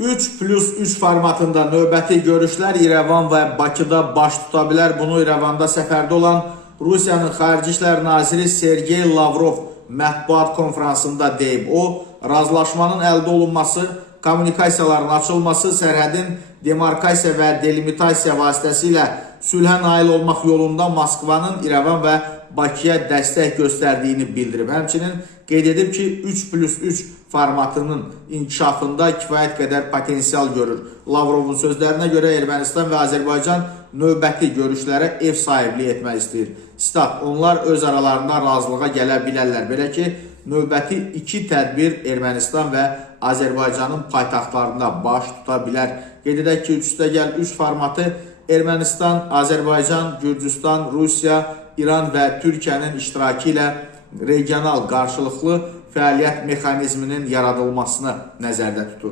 3+3 formatında növbəti görüşlər İrəvan və Bakıda baş tuta bilər. Bunu İrəvanda səfərdə olan Rusiyanın Xarici İşlər Naziri Sergey Lavrov mətbuat konferansında deyib. O, razılaşmanın əldə olunması, kommunikasiyaların açılması, sərhədin demarkasiya və delimitasiya vasitəsilə sülhə nail olmaq yolunda Moskvanın İrəvan və Bakıya dəstək göstərdiyini bildirib. Həmçinin qeyd edib ki, 3+3 formatının inkişafında kifayət qədər potensial görür. Lavrovun sözlərinə görə Ermənistan və Azərbaycan növbəti görüşlərə ev sahibliyi etmək istəyir. Stat, onlar öz aralarında razılığa gələ bilərlər. Belə ki, növbəti 2 tədbir Ermənistan və Azərbaycanın paytaxtlarında baş tuta bilər. Qeyd edək ki, 3+3 formatı Ermənistan, Azərbaycan, Gürcüstan, Rusiya, İran və Türkiyənin iştirakı ilə regional qarşılıqlı fəaliyyət mexanizminin yaradılmasını nəzərdə tutur.